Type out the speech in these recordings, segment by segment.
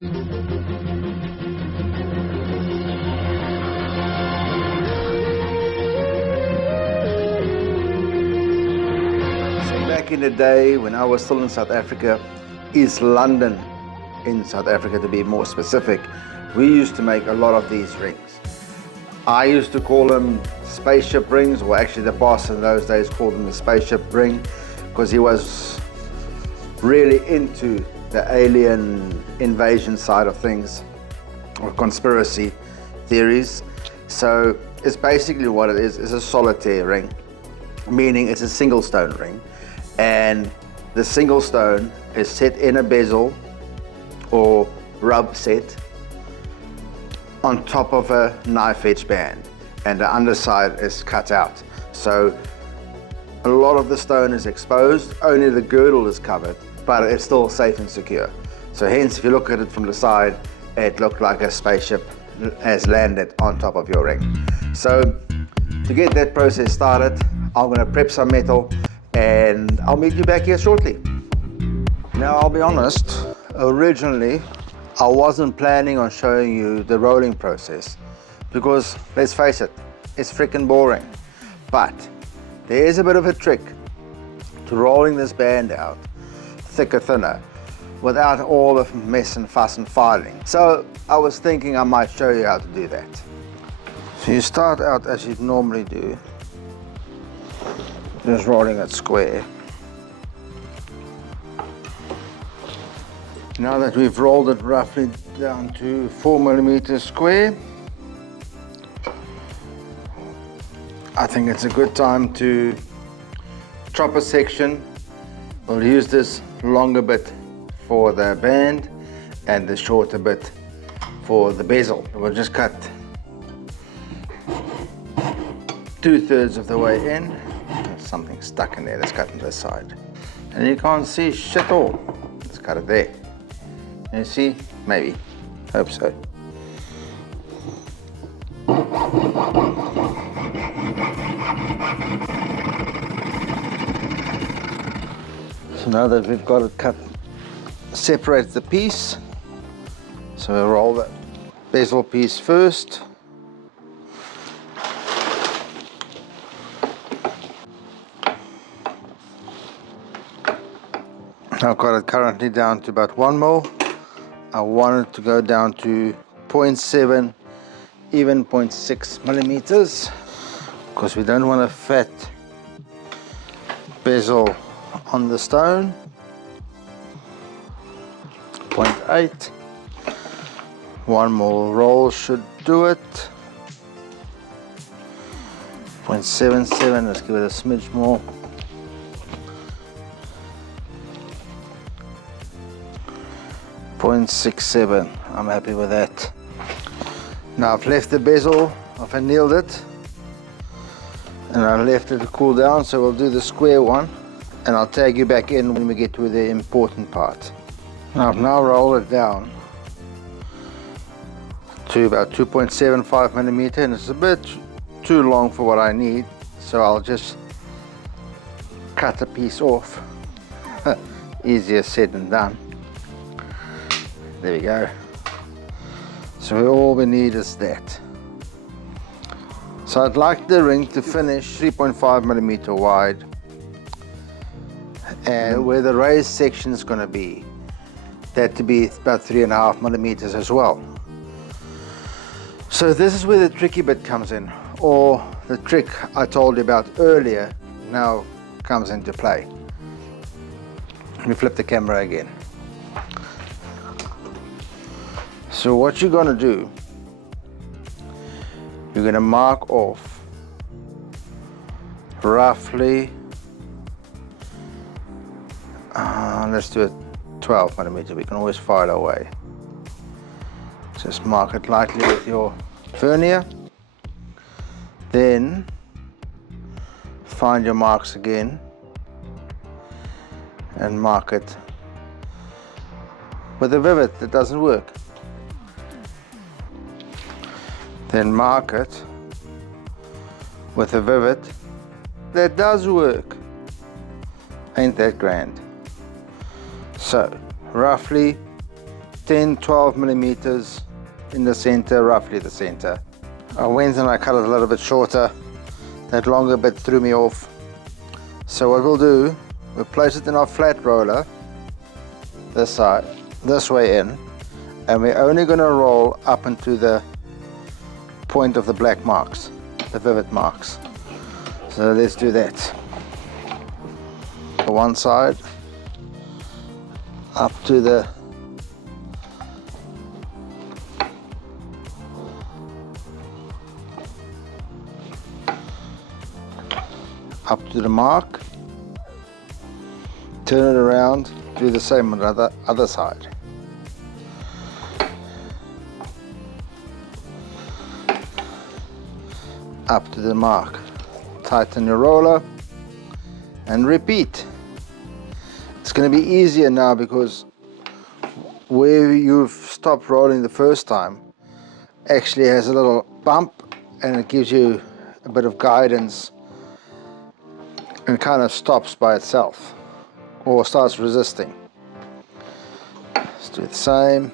Back in the day when I was still in South Africa, East London in South Africa to be more specific, we used to make a lot of these rings. I used to call them spaceship rings, or actually the boss in those days called them the spaceship ring, because he was really into the alien invasion side of things, or conspiracy theories. So it's basically what it is a solitaire ring, meaning it's a single stone ring. And the single stone is set in a bezel or rub set on top of a knife edge band, and the underside is cut out. So a lot of the stone is exposed, only the girdle is covered, but it's still safe and secure. So hence, if you look at it from the side, it looked like a spaceship has landed on top of your ring. So to get that process started, I'm going to prep some metal, and I'll meet you back here shortly. Now, I'll be honest, originally I wasn't planning on showing you the rolling process because, let's face it, it's freaking boring. But there is a bit of a trick to rolling this band out, thicker, thinner, without all the mess and fuss and filing. So I was thinking I might show you how to do that. So you start out as you'd normally do, just rolling it square. Now that we've rolled it roughly down to 4mm square, I think it's a good time to chop a section. We'll use this longer bit for the band and the shorter bit for the bezel. We'll just cut 2/3 of the way in. There's something stuck in there, let's cut on this side. And you can't see shit all. Let's cut it there. You see? Maybe. Hope so. So now that we've got it cut, separate the piece. So we'll roll the bezel piece first. I've got it currently down to about 1 mil. I want it to go down to 0.7, even 0.6 millimeters, because we don't want a fat bezel on the stone. 0.8. 1 more roll should do it. 0.77, let's give it a smidge more. 0.67, I'm happy with that. Now I've left the bezel, I've annealed it, and I left it to cool down, so we'll do the square one, and I'll tag you back in when we get to the important part. Now I've rolled it down to about 2.75 millimeter, and it's a bit too long for what I need, so I'll just cut a piece off. Easier said than done. There we go. So all we need is that. So I'd like the ring to finish 3.5 millimeter wide, and where the raised section is going to be, that to be about 3.5 millimeters as well. So this is where the tricky bit comes in, or the trick I told you about earlier now comes into play. Let me flip the camera again. So what you're going to do, you're going to mark off roughly, let's do it 12 millimeter, we can always file away. Just mark it lightly with your vernier, then find your marks again and mark it with a vivid that doesn't work. Then mark it with a vivid that does work. Ain't that grand? So roughly 10-12 millimeters in the center, roughly the center. I went and I cut it a little bit shorter. That longer bit threw me off. So what we'll do, we'll place it in our flat roller, this side, this way in, and we're only going to roll up into the point of the black marks, the vivid marks. So let's do that. The one side, up to the mark, turn it around, do the same on the other side. Up to the mark, tighten your roller and repeat. It's going to be easier now because where you've stopped rolling the first time actually has a little bump, and it gives you a bit of guidance and kind of stops by itself or starts resisting. Let's do the same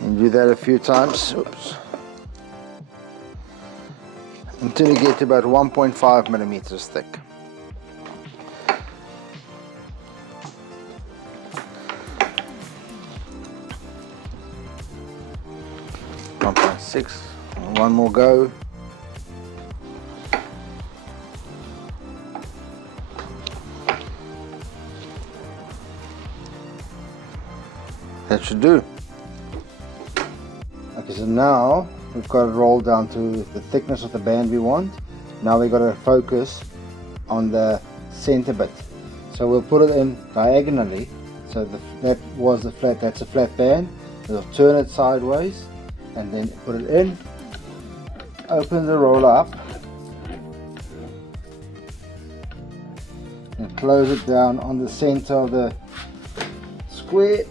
and do that a few times. Oops. Until you get to about 1.5 millimeters thick. One more go. That should do. Okay, so now we've got it rolled down to the thickness of the band we want. Now we've got to focus on the center bit. So we'll put it in diagonally. So that's a flat band. We'll turn it sideways and then put it in. Open the roll up and close it down on the center of the square.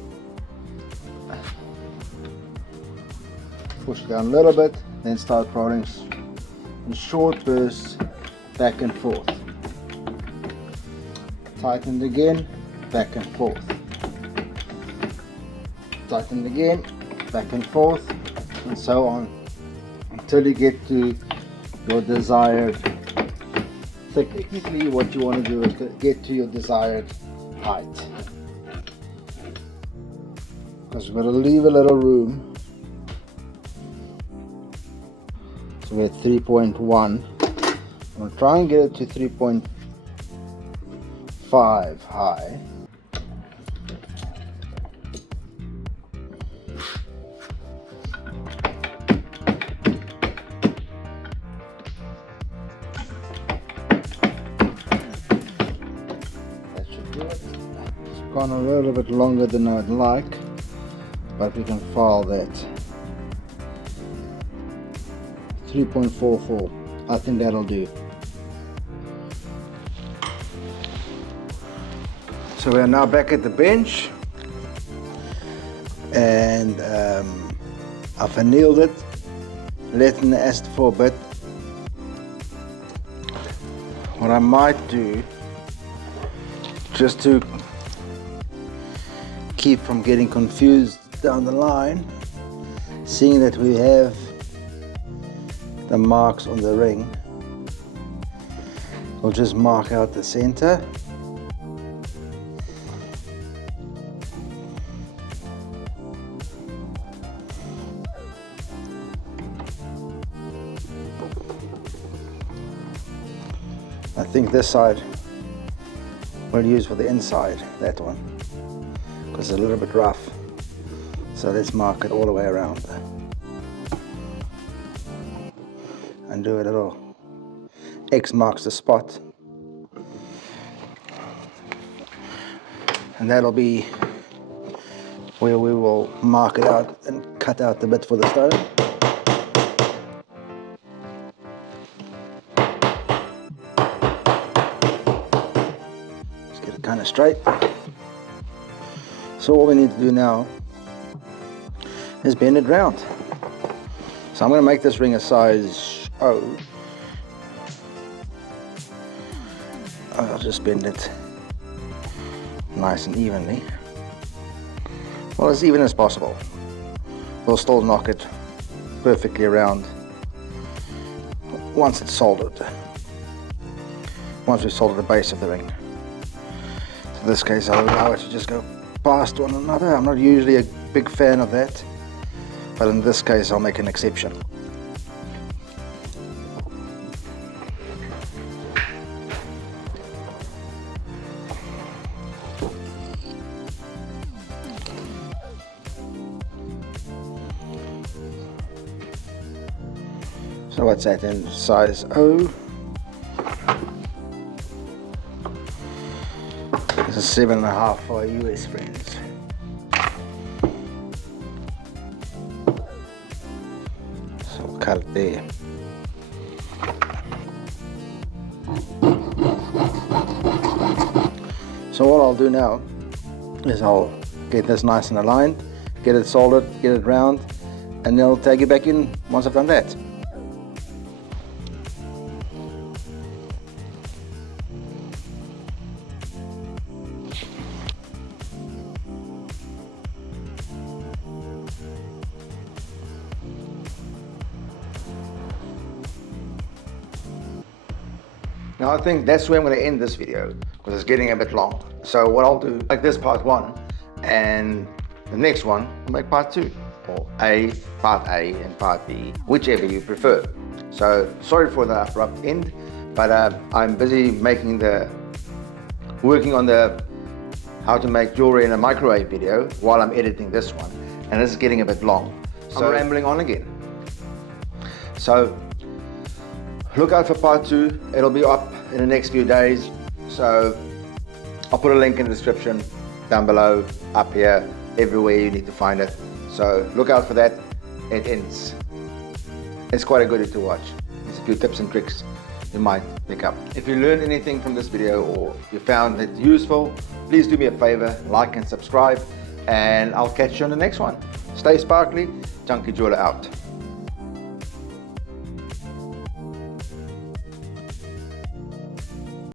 Push it down a little bit, then start rolling in short bursts back and forth. Tighten it again, back and forth. Tighten it again, back and forth, and so on until you get to your desired thick. Technically what you want to do is get to your desired height, because we're going to leave a little room. So we're at 3.1. I'm going to try and get it to 3.5 high. Gone a little bit longer than I'd like, but we can file that. 3.44, I think that'll do. So we are now back at the bench, and I've annealed it, letting the acid for a bit. What I might do, just to keep from getting confused down the line, seeing that we have the marks on the ring, we'll just mark out the center. I think this side we'll use for the inside, that one, because it's a little bit rough. So let's mark it all the way around and do a little X marks the spot, and that'll be where we will mark it out and cut out the bit for the stone. Let's get it kind of straight. So all we need to do now is bend it round. So I'm going to make this ring a size O. I'll just bend it nice and evenly. Well, as even as possible. We'll still knock it perfectly around once it's soldered. Once we've soldered the base of the ring. So in this case, I'll allow it to just go past one another. I'm not usually a big fan of that, but in this case I'll make an exception. So what's that in size O? This is 7.5 for our US friends. So we'll cut it there. So what I'll do now is I'll get this nice and aligned, get it soldered, get it round, and then I'll tag it back in once I've done that. Now I think that's where I'm going to end this video, because it's getting a bit long. So what I'll do, like this part 1, and the next one I'll make part 2, or part A and part B, whichever you prefer. So sorry for the abrupt end, but I'm busy working on the how to make jewelry in a microwave video while I'm editing this one, and this is getting a bit long. So I'm rambling on again. So look out for part 2, it'll be up in the next few days. So I'll put a link in the description, down below, up here, everywhere you need to find it. So look out for that. It's quite a goodie to watch. There's a few tips and tricks you might pick up. If you learned anything from this video or you found it useful, please do me a favor, like and subscribe, and I'll catch you on the next one. Stay sparkly, Chunky Jeweler out.